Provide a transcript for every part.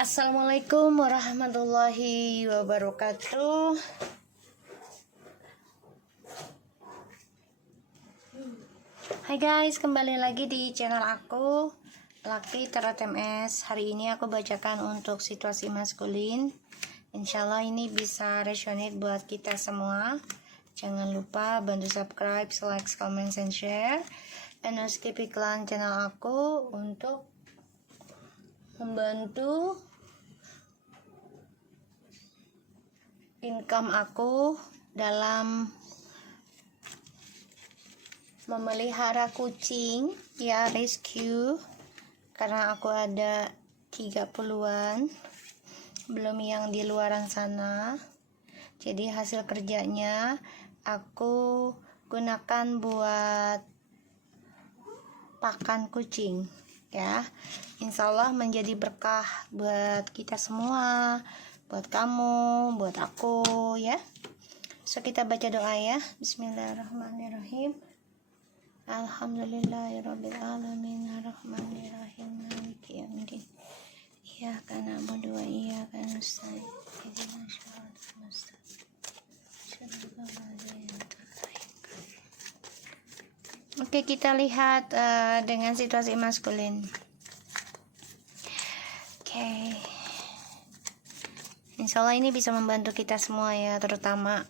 Assalamualaikum warahmatullahi wabarakatuh. Hai guys, kembali lagi di channel aku, Lucky Tarot MS. Hari ini aku bacakan untuk situasi maskulin. Insyaallah ini bisa resonate buat kita semua. Jangan lupa bantu subscribe, like, comment, and share. And skip iklan channel aku untuk membantu income aku dalam memelihara kucing, ya, rescue, karena aku ada 30-an, belum yang di luaran sana. Jadi hasil kerjanya aku gunakan buat pakan kucing, ya. Insya Allah menjadi berkah buat kita semua, buat kamu, buat aku, ya. So kita baca doa, ya. Bismillahirrahmanirrahim. Alhamdulillahirabbil alamin arrahmanirrahim maliki yaumiddin. Iyyaka na'budu wa iyyaka nasta'in. Ihdinas siratal mustaqim. Shiratal ladzina an'amta 'alaihim. Oke, kita lihat dengan situasi maskulin. Oke. Insya Allah ini bisa membantu kita semua, ya, terutama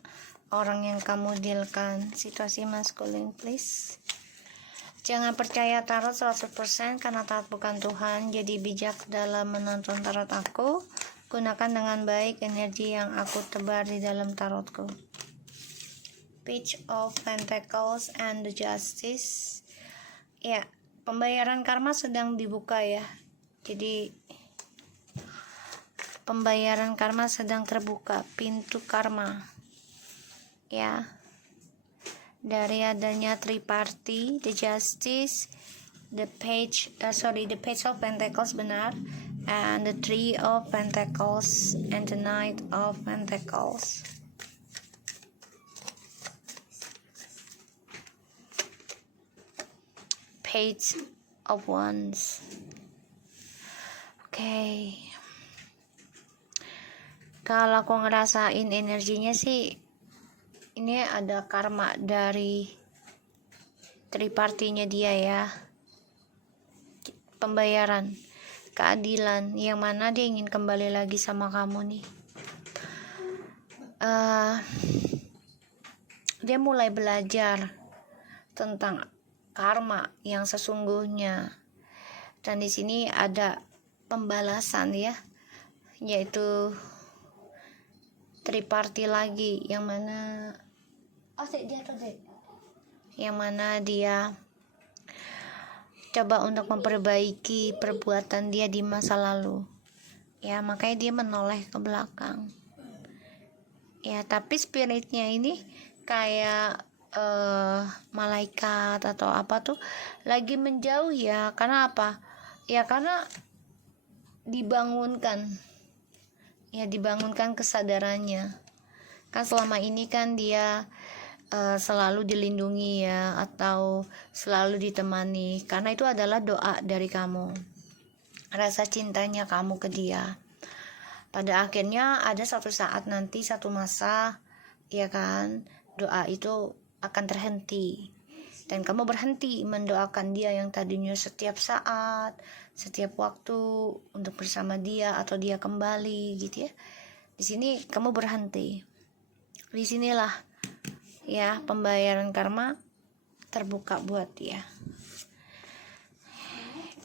orang yang kamu dealkan. Situasi maskulin, please. Jangan percaya tarot 100% karena tarot bukan Tuhan. Jadi bijak dalam menonton tarot aku. Gunakan dengan baik energi yang aku tebar di dalam tarotku. Page of Pentacles and the Justice. Ya, pembayaran karma sedang dibuka, ya. Jadi pembayaran karma sedang terbuka, pintu karma, ya, dari adanya triparty, the justice, the page of Pentacles, benar, and the Three of Pentacles and the Knight of Pentacles. Page of Wands. Oke. Kalau aku ngerasain energinya sih, ini ada karma dari tripartinya dia, ya. Pembayaran, keadilan, yang mana dia ingin kembali lagi sama kamu nih. Dia mulai belajar tentang karma yang sesungguhnya. Dan di sini ada pembalasan, ya, yaitu triparty lagi, yang mana dia coba untuk memperbaiki perbuatan dia di masa lalu, ya, makanya dia menoleh ke belakang, ya. Tapi spiritnya ini kayak malaikat atau apa tuh lagi menjauh, ya. Karena apa? Ya karena dibangunkan kesadarannya. Kan selama ini kan dia selalu dilindungi, ya, atau selalu ditemani, karena itu adalah doa dari kamu, rasa cintanya kamu ke dia. Pada akhirnya ada satu saat nanti, satu masa, ya kan, doa itu akan terhenti, dan kamu berhenti mendoakan dia yang tadinya setiap saat, setiap waktu untuk bersama dia atau dia kembali, gitu, ya. Di sini kamu berhenti. Disinilah, ya, pembayaran karma terbuka buat dia.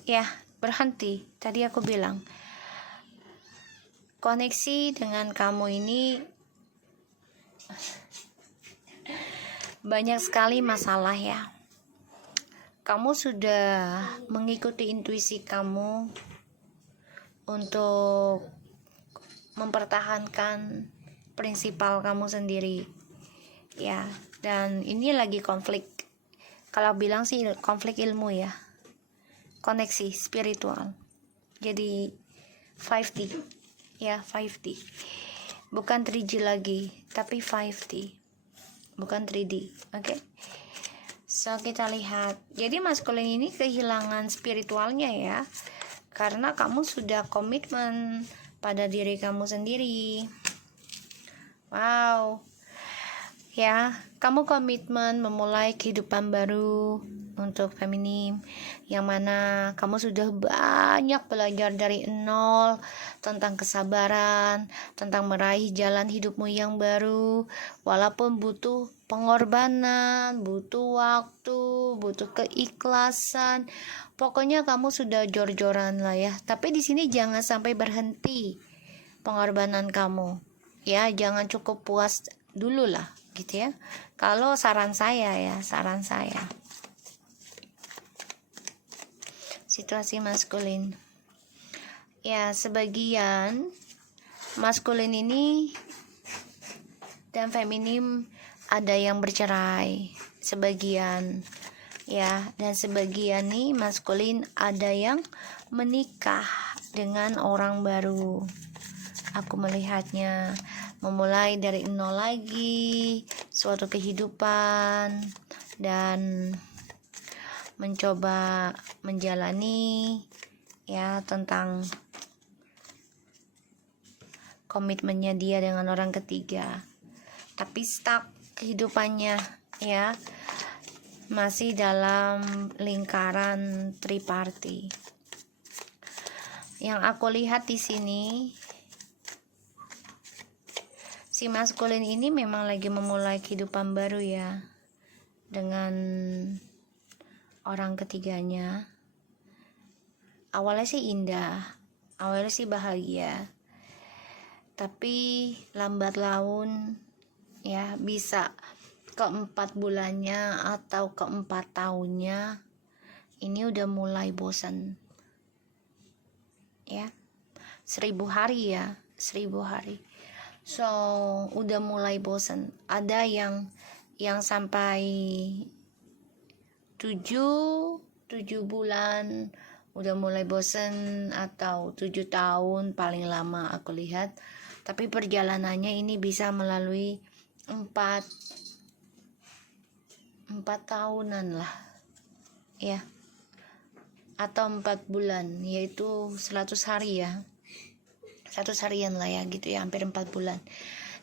Ya, berhenti. Tadi aku bilang koneksi dengan kamu ini banyak sekali masalah, ya. Kamu sudah mengikuti intuisi kamu untuk mempertahankan prinsipal kamu sendiri, ya. Dan ini lagi konflik. Kalau bilang sih konflik ilmu, ya, koneksi spiritual. Jadi 5D, ya, 5D, bukan 3G lagi, tapi 5D, bukan 3D. Oke. So kita lihat. Jadi maskulin ini kehilangan spiritualnya, ya. karena kamu sudah komitmen pada diri kamu sendiri. Wow, ya, kamu komitmen memulai kehidupan baru untuk feminim, yang mana kamu sudah banyak belajar dari nol tentang kesabaran, tentang meraih jalan hidupmu yang baru, walaupun butuh pengorbanan, butuh waktu, butuh keikhlasan. Pokoknya kamu sudah jor-joran lah ya. Tapi di sini jangan sampai berhenti pengorbanan kamu. Ya, jangan cukup puas dulu lah gitu ya. Kalau saran saya situasi maskulin, ya sebagian maskulin ini dan feminim ada yang bercerai sebagian ya, dan sebagian nih maskulin ada yang menikah dengan orang baru. Aku melihatnya memulai dari nol lagi suatu kehidupan dan mencoba menjalani ya tentang komitmennya dia dengan orang ketiga, tapi stuck kehidupannya ya, masih dalam lingkaran triparty. Yang aku lihat di sini, si maskulin ini memang lagi memulai kehidupan baru ya dengan orang ketiganya. Awalnya sih indah, awalnya sih bahagia, tapi lambat laun ya, bisa ke-4 bulannya atau ke-4 tahunnya ini udah mulai bosan ya. 1000 hari ya, 1000 hari. So udah mulai bosan. Ada yang sampai 7 bulan udah mulai bosen, atau 7 tahun paling lama aku lihat. Tapi perjalanannya ini bisa melalui 4 tahunan lah ya, atau 4 bulan, yaitu 100 hari ya, 100 harian lah ya gitu ya, hampir 4 bulan.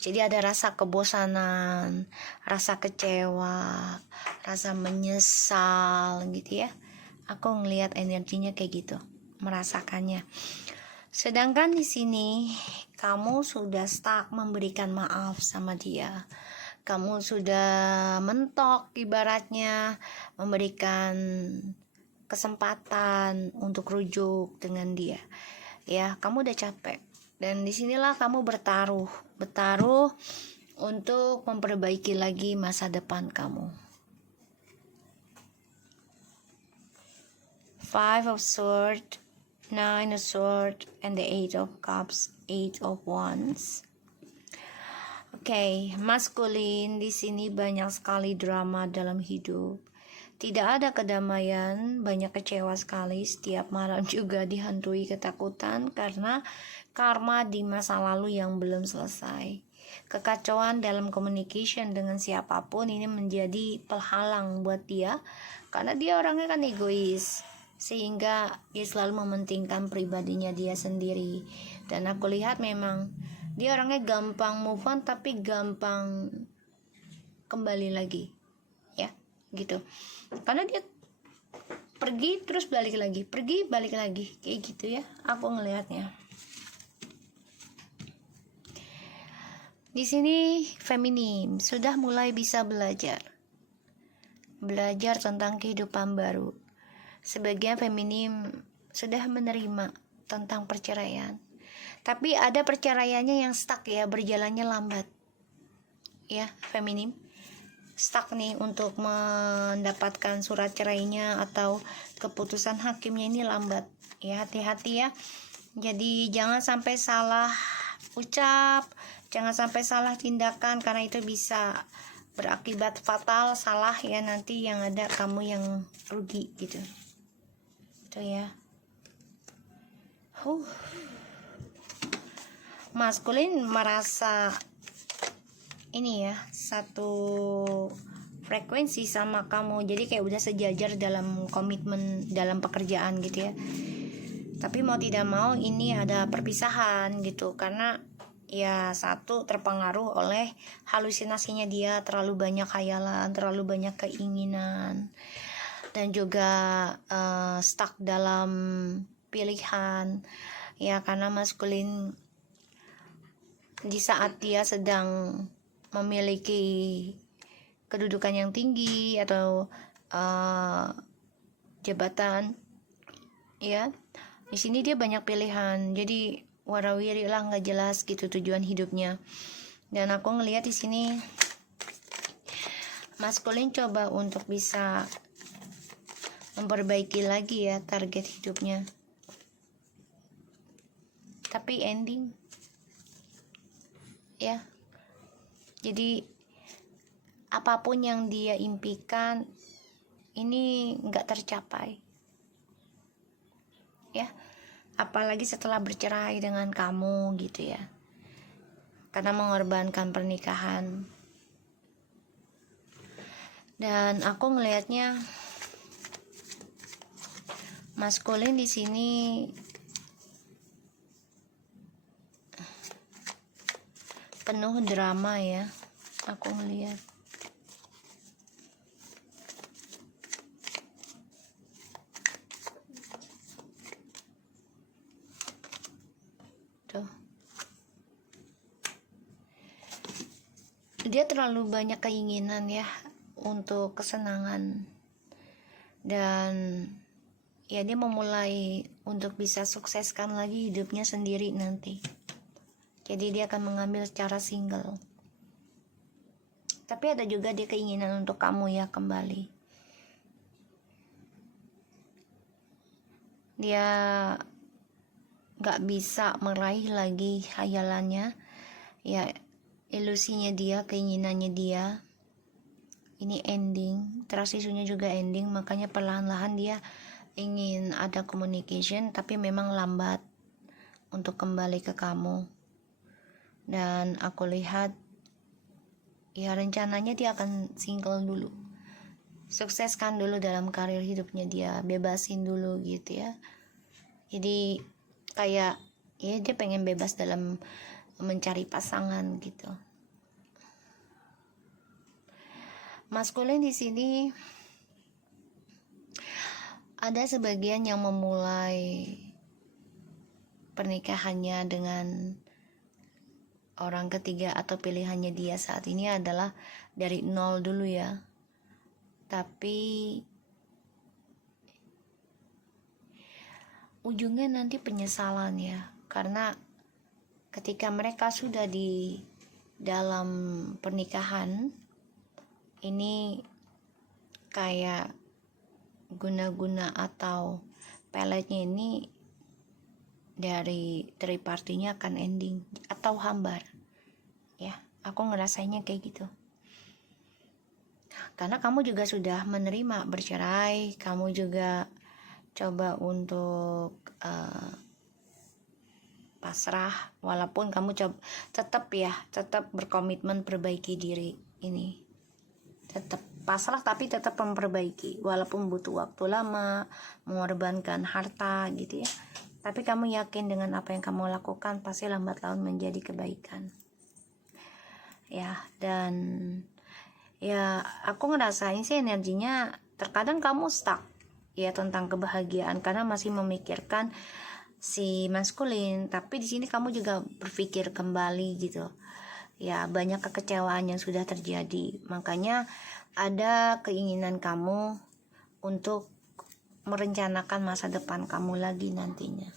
Jadi ada rasa kebosanan, rasa kecewa, rasa menyesal gitu ya. Aku ngelihat energinya kayak gitu, merasakannya. Sedangkan di sini kamu sudah stuck memberikan maaf sama dia. Kamu sudah mentok ibaratnya, memberikan kesempatan untuk rujuk dengan dia. Ya, kamu udah capek. Dan disinilah kamu bertaruh untuk memperbaiki lagi masa depan kamu. 5 of Swords, 9 of Swords, and the 8 of Cups, 8 of Wands. Oke, maskulin di sini banyak sekali drama dalam hidup. Tidak ada kedamaian, banyak kecewa sekali. Setiap malam juga dihantui ketakutan karena karma di masa lalu yang belum selesai. Kekacauan dalam communication dengan siapapun ini menjadi penghalang buat dia, karena dia orangnya kan egois, sehingga dia selalu mementingkan pribadinya dia sendiri. Dan aku lihat memang dia orangnya gampang move on, tapi gampang kembali lagi ya gitu, karena dia pergi terus balik lagi, pergi balik lagi, kayak gitu ya aku ngelihatnya. Di sini feminim sudah mulai bisa belajar tentang kehidupan baru. Sebagian feminim sudah menerima tentang perceraian, tapi ada perceraiannya yang stuck ya, berjalannya lambat ya. Feminim stuck nih untuk mendapatkan surat cerainya atau keputusan hakimnya ini lambat ya. Hati-hati ya, jadi jangan sampai salah ucap, jangan sampai salah tindakan, karena itu bisa berakibat fatal. Salah ya, nanti yang ada kamu yang rugi gitu. Itu ya. Maskulin merasa ini ya, satu frekuensi sama kamu, jadi kayak udah sejajar dalam komitmen dalam pekerjaan gitu ya. Tapi mau tidak mau ini ada perpisahan gitu, karena ya satu terpengaruh oleh halusinasinya dia, terlalu banyak khayalan, terlalu banyak keinginan, dan juga stuck dalam pilihan ya, karena maskulin di saat dia sedang memiliki kedudukan yang tinggi atau jabatan ya, di sini dia banyak pilihan, jadi warawiri lah, nggak jelas gitu tujuan hidupnya. Dan aku ngelihat di sini maskulin coba untuk bisa memperbaiki lagi ya target hidupnya, tapi ending ya, jadi apapun yang dia impikan ini nggak tercapai ya, apalagi setelah bercerai dengan kamu gitu ya, karena mengorbankan pernikahan. Dan aku ngelihatnya maskulin di sini penuh drama ya, aku ngelihat. Tuh. Dia terlalu banyak keinginan ya untuk kesenangan, dan ya dia memulai untuk bisa sukseskan lagi hidupnya sendiri nanti. Jadi dia akan mengambil secara single. Tapi ada juga dia keinginan untuk kamu ya kembali. Dia gak bisa meraih lagi khayalannya ya, ilusinya dia, keinginannya dia. Ini ending, trust isunya juga ending, makanya perlahan-lahan dia ingin ada communication, tapi memang lambat untuk kembali ke kamu. Dan aku lihat ya rencananya dia akan single dulu, sukseskan dulu dalam karir hidupnya dia, bebasin dulu gitu ya. Jadi kayak ya dia pengen bebas dalam mencari pasangan gitu. Maskulin di sini ada sebagian yang memulai pernikahannya dengan orang ketiga, atau pilihannya dia saat ini adalah dari nol dulu ya. Tapi ujungnya nanti penyesalan ya, karena ketika mereka sudah di dalam pernikahan ini kayak guna-guna atau peletnya ini dari tripartinya akan ending atau hambar ya, aku ngerasainnya kayak gitu. Karena kamu juga sudah menerima bercerai, kamu juga coba untuk pasrah, walaupun kamu tetap berkomitmen perbaiki diri ini, tetap pasrah tapi tetap memperbaiki, walaupun butuh waktu lama, mengorbankan harta gitu ya, tapi kamu yakin dengan apa yang kamu lakukan pasti lambat laun menjadi kebaikan ya. Dan ya aku ngerasain sih energinya terkadang kamu stuck ya tentang kebahagiaan, karena masih memikirkan si maskulin, tapi di sini kamu juga berpikir kembali gitu ya, banyak kekecewaan yang sudah terjadi, makanya ada keinginan kamu untuk merencanakan masa depan kamu lagi nantinya.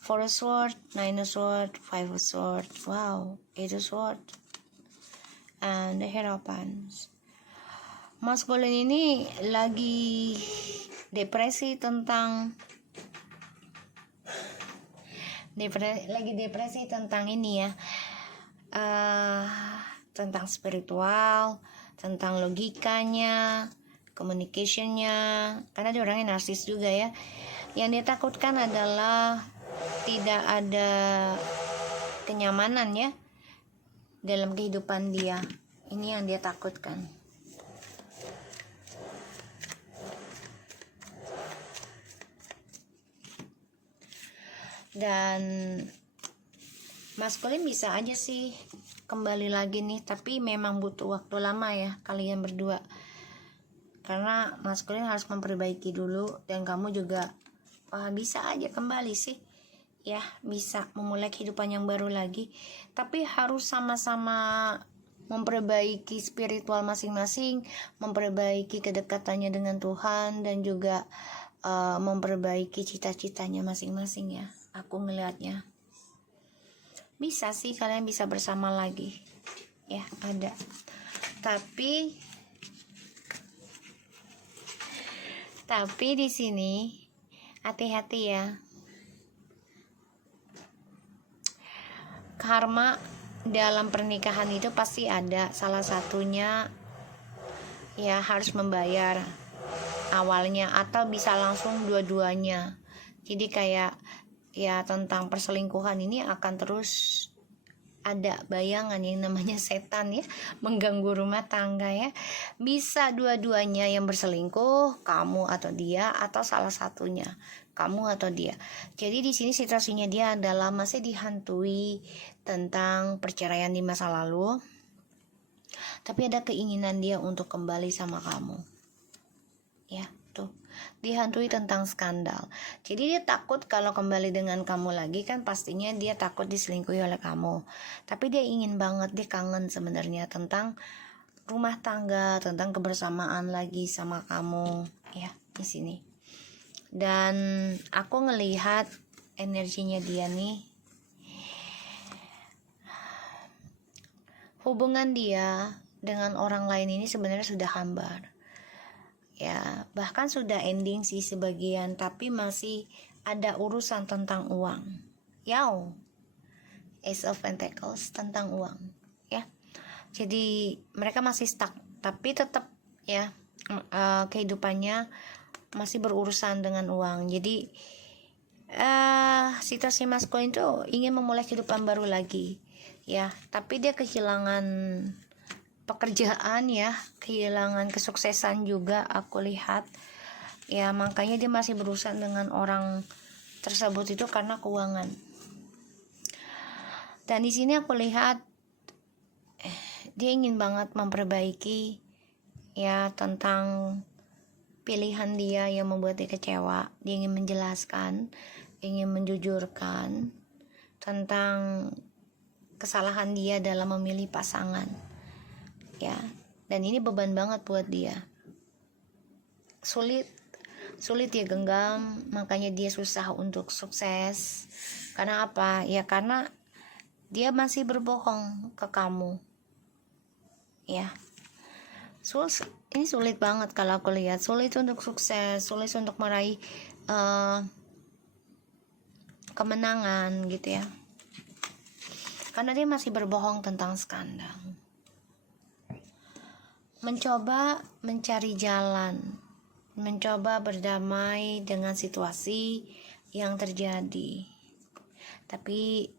Four of Swords, Nine of Swords, Five of Swords, wow, Eight of Swords, and the Hierophant. Maskulin ini lagi depresi tentang ini ya, tentang spiritual, tentang logikanya, communicationnya, karena dia orangnya narsis juga ya. Yang dia takutkan adalah tidak ada kenyamanan ya dalam kehidupan dia, ini yang dia takutkan. Dan maskulin bisa aja sih kembali lagi nih, tapi memang butuh waktu lama ya kalian berdua, karena maskulin harus memperbaiki dulu, dan kamu juga bisa aja kembali sih ya, bisa memulai kehidupan yang baru lagi, tapi harus sama-sama memperbaiki spiritual masing-masing, memperbaiki kedekatannya dengan Tuhan, dan juga memperbaiki cita-citanya masing-masing ya. Aku ngelihatnya bisa sih kalian bisa bersama lagi ya, ada. Tapi di sini hati-hati ya, karma dalam pernikahan itu pasti ada salah satunya ya harus membayar awalnya, atau bisa langsung dua-duanya. Jadi kayak ya tentang perselingkuhan ini akan terus ada bayangan yang namanya setan ya, mengganggu rumah tangga ya. Bisa dua-duanya yang berselingkuh, kamu atau dia, atau salah satunya kamu atau dia. Jadi di sini situasinya dia adalah masih dihantui tentang perceraian di masa lalu, tapi ada keinginan dia untuk kembali sama kamu ya. Tuh, dihantui tentang skandal. Jadi dia takut kalau kembali dengan kamu lagi, kan pastinya dia takut diselingkuhi oleh kamu. Tapi dia ingin banget, dia kangen sebenarnya tentang rumah tangga, tentang kebersamaan lagi sama kamu ya di sini. Dan aku ngelihat energinya dia nih, hubungan dia dengan orang lain ini sebenarnya sudah hambar ya, bahkan sudah ending sih sebagian, tapi masih ada urusan tentang uang. Yao, Ace of Pentacles, tentang uang ya. Jadi mereka masih stuck, tapi tetap ya kehidupannya masih berurusan dengan uang. Jadi situasi maskulin tuh ingin memulai kehidupan baru lagi ya, tapi dia kehilangan pekerjaan ya, kehilangan kesuksesan juga aku lihat ya, makanya dia masih berurusan dengan orang tersebut itu karena keuangan. Dan di sini aku lihat dia ingin banget memperbaiki ya tentang pilihan dia yang membuat dia kecewa. Dia ingin menjelaskan, ingin menjujurkan tentang kesalahan dia dalam memilih pasangan ya. Dan ini beban banget buat dia, sulit ya genggam, makanya dia susah untuk sukses. Karena apa ya, karena dia masih berbohong ke kamu ya. Ini sulit banget kalau aku lihat, sulit untuk sukses, sulit untuk meraih kemenangan gitu ya, karena dia masih berbohong tentang skandal. Mencoba mencari jalan, mencoba berdamai dengan situasi yang terjadi, tapi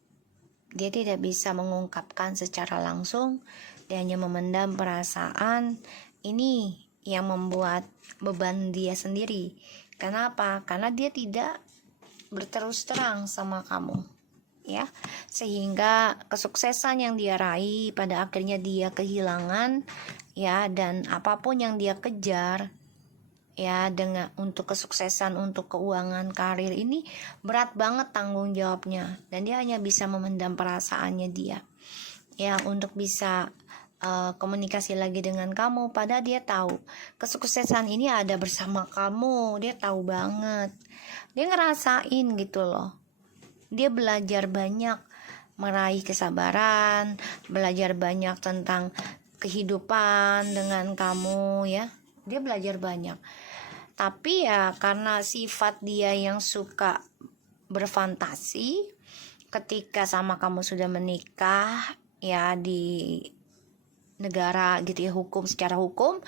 dia tidak bisa mengungkapkan secara langsung. Dia hanya memendam perasaan. Ini yang membuat beban dia sendiri. Kenapa? Karena dia tidak berterus terang sama kamu ya, sehingga kesuksesan yang dia raih pada akhirnya dia kehilangan ya. Dan apapun yang dia kejar ya, dengan untuk kesuksesan, untuk keuangan, karir, ini berat banget tanggung jawabnya, dan dia hanya bisa memendam perasaannya dia ya untuk bisa komunikasi lagi dengan kamu. Padahal dia tahu kesuksesan ini ada bersama kamu, dia tahu banget, dia ngerasain gitu loh. Dia belajar banyak meraih kesabaran, belajar banyak tentang kehidupan dengan kamu ya. Dia belajar banyak. Tapi ya karena sifat dia yang suka berfantasi, ketika sama kamu sudah menikah ya di negara gitu ya, hukum, secara hukum,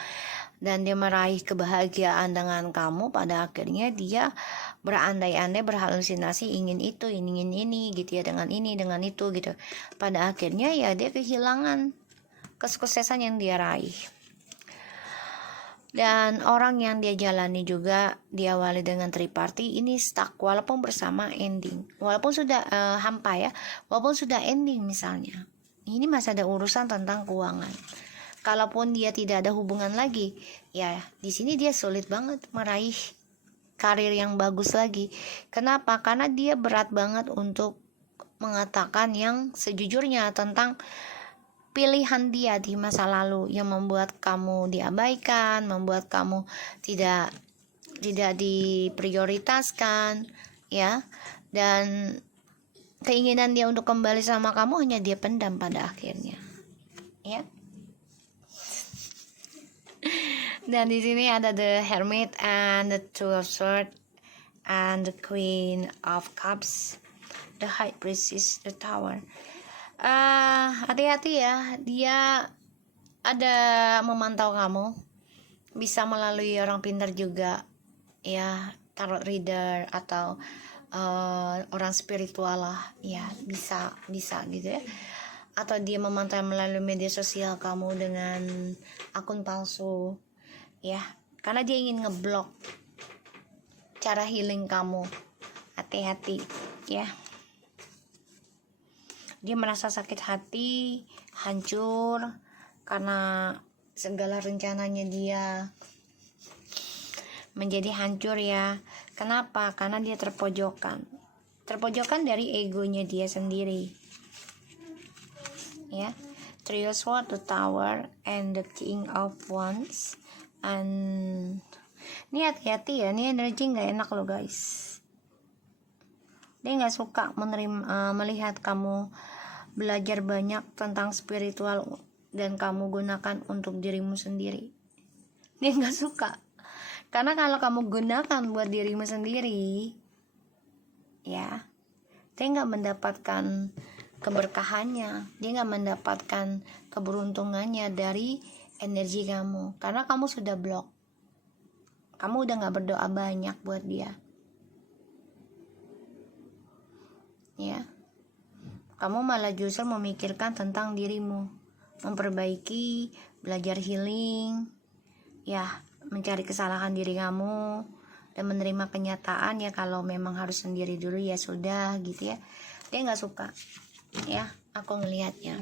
dan dia meraih kebahagiaan dengan kamu, pada akhirnya dia berandai-andai, berhalusinasi, ingin itu, ingin ini gitu ya, dengan ini, dengan itu gitu. Pada akhirnya ya dia kehilangan kesuksesan yang dia raih. Dan orang yang dia jalani juga diawali dengan triparty ini stuck walaupun bersama ending, walaupun sudah hampa ya, walaupun sudah ending misalnya. Ini masih ada urusan tentang keuangan. Kalaupun dia tidak ada hubungan lagi, ya di sini dia sulit banget meraih karir yang bagus lagi. Kenapa? Karena dia berat banget untuk mengatakan yang sejujurnya tentang pilihan dia di masa lalu yang membuat kamu diabaikan, membuat kamu tidak diprioritaskan, ya. Dan keinginan dia untuk kembali sama kamu hanya dia pendam pada akhirnya, ya. Dan di sini ada the Hermit and the Two of Swords and the Queen of Cups, the High Priestess, the Tower. Hati-hati ya, dia ada memantau kamu, bisa melalui orang pintar juga, ya, tarot reader atau orang spiritual lah, ya, bisa gitu ya. Atau dia memantau melalui media sosial kamu dengan akun palsu, ya, karena dia ingin ngeblok cara healing kamu. Hati-hati ya. Dia merasa sakit hati, hancur karena segala rencananya dia menjadi hancur ya. Kenapa? Karena dia terpojokkan dari egonya dia sendiri, ya. Three of Swords, the Tower, and the King of Wands. And ini hati-hati ya, ini energi nggak enak loh guys. Dia nggak suka melihat kamu belajar banyak tentang spiritual dan kamu gunakan untuk dirimu sendiri. Dia nggak suka, karena kalau kamu gunakan buat dirimu sendiri, ya, dia nggak mendapatkan keberkahannya, dia nggak mendapatkan keberuntungannya dari energi kamu, karena kamu sudah blok, kamu udah nggak berdoa banyak buat dia, ya. Kamu malah justru memikirkan tentang dirimu, memperbaiki, belajar healing, ya, mencari kesalahan diri kamu dan menerima kenyataan ya, kalau memang harus sendiri dulu ya sudah gitu ya. Dia nggak suka, ya, aku ngelihatnya.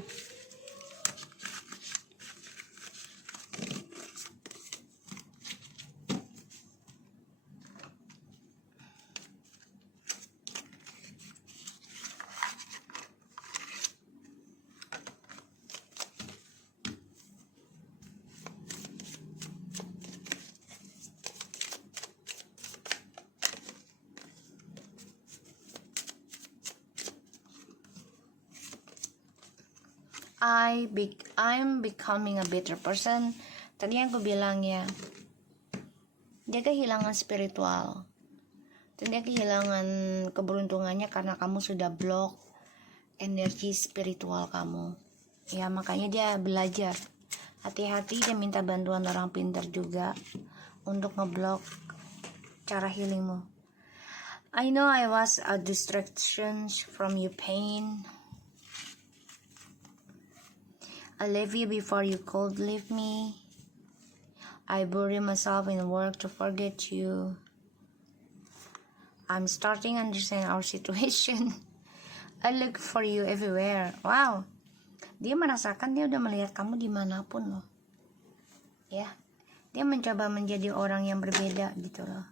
I'm becoming a better person. Tadi yang aku bilang ya, dia kehilangan spiritual, dan dia kehilangan keberuntungannya karena kamu sudah blok energi spiritual kamu, ya. Makanya dia belajar hati-hati, dia minta bantuan orang pintar juga untuk ngeblok cara healingmu. I know I was a distraction from your pain. I left you before you could leave me. I bury myself in work to forget you. I'm starting to understand our situation. I look for you everywhere. Wow, dia merasakan, dia udah melihat kamu dimanapun loh, ya. Dia mencoba menjadi orang yang berbeda gitu loh.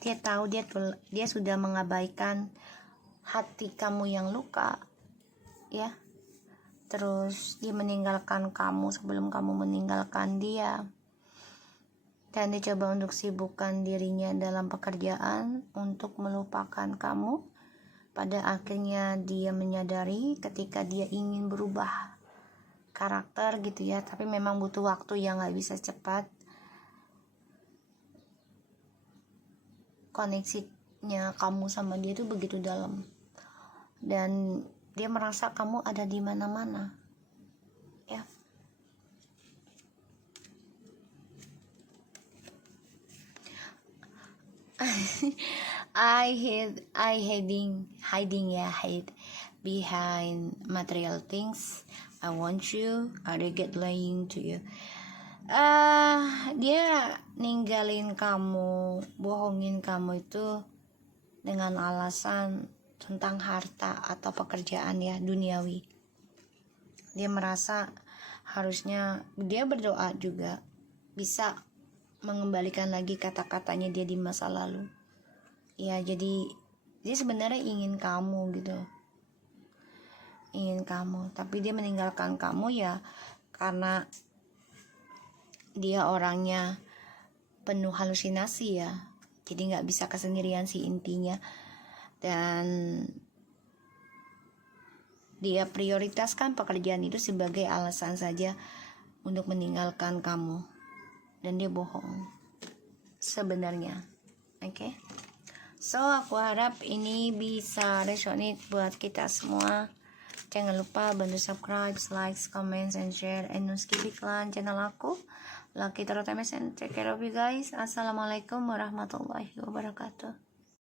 Dia tahu dia sudah mengabaikan hati kamu yang luka, ya. Terus dia meninggalkan kamu sebelum kamu meninggalkan dia, dan dia coba untuk sibukkan dirinya dalam pekerjaan untuk melupakan kamu. Pada akhirnya dia menyadari ketika dia ingin berubah karakter gitu ya, tapi memang butuh waktu yang gak bisa cepat. Koneksinya kamu sama dia itu begitu dalam, dan dia merasa kamu ada di mana-mana, ya. I hide behind material things. I want you, I get lying to you. Dia ninggalin kamu, bohongin kamu itu dengan alasan tentang harta atau pekerjaan ya, duniawi. Dia merasa harusnya dia berdoa juga bisa mengembalikan lagi kata-katanya dia di masa lalu. Ya, jadi dia sebenarnya ingin kamu gitu. Ingin kamu, tapi dia meninggalkan kamu ya karena dia orangnya penuh halusinasi ya. Jadi nggak bisa kesendirian sih intinya. Dan dia prioritaskan pekerjaan itu sebagai alasan saja untuk meninggalkan kamu. Dan dia bohong sebenarnya. Oke. So aku harap ini bisa resonate buat kita semua. Jangan lupa bantu subscribe, like, comment, and share. And don't skip iklan channel aku. Lucky Tarot MS and take care of you guys. Assalamualaikum warahmatullahi wabarakatuh.